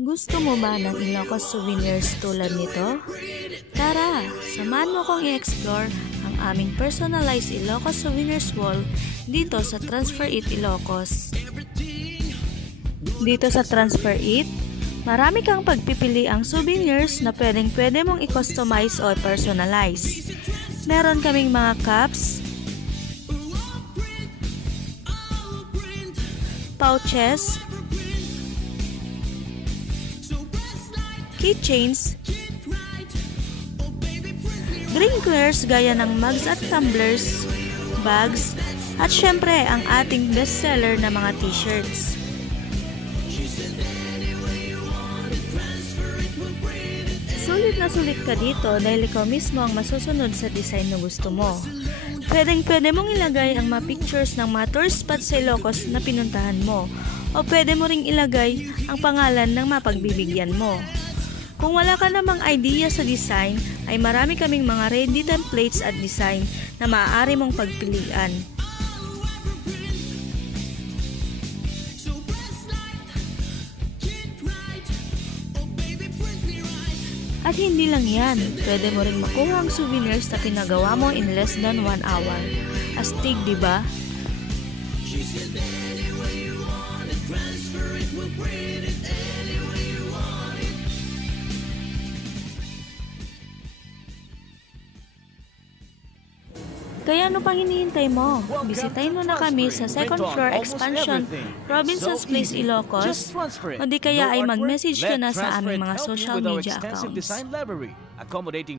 Gusto mo ba ng Ilocos souvenirs tulad nito? Tara, samahan mo kong i-explore ang aming personalized Ilocos souvenirs wall dito sa Transfer It Ilocos. Dito sa Transfer It, marami kang pagpipili ang souvenirs na pwede mong i-customize o personalize. Meron kaming mga cups, pouches, keychains, drinkware gaya ng mugs at tumblers, bags, at syempre ang ating bestseller na mga t-shirts. Sulit na sulit ka dito dahil ikaw mismo ang masusunod sa design na gusto mo. Pwede mong ilagay ang mga pictures ng mga tourist spots sa Ilocos na pinuntahan mo, o pwede mo ring ilagay ang pangalan ng mapagbibigyan mo. Kung wala ka namang idea sa design, ay marami kaming mga ready templates at design na maaari mong pagpilian. At hindi lang yan, pwede mo rin makuha ang souvenirs na pinagawa mo in less than 1 hour. Astig, diba? Kaya ano pang hinihintay mo? Bisitahin mo na kami sa second floor expansion, Robinson's Place, Ilocos, o di kaya ay mag-message ka na sa aming mga social media accounts.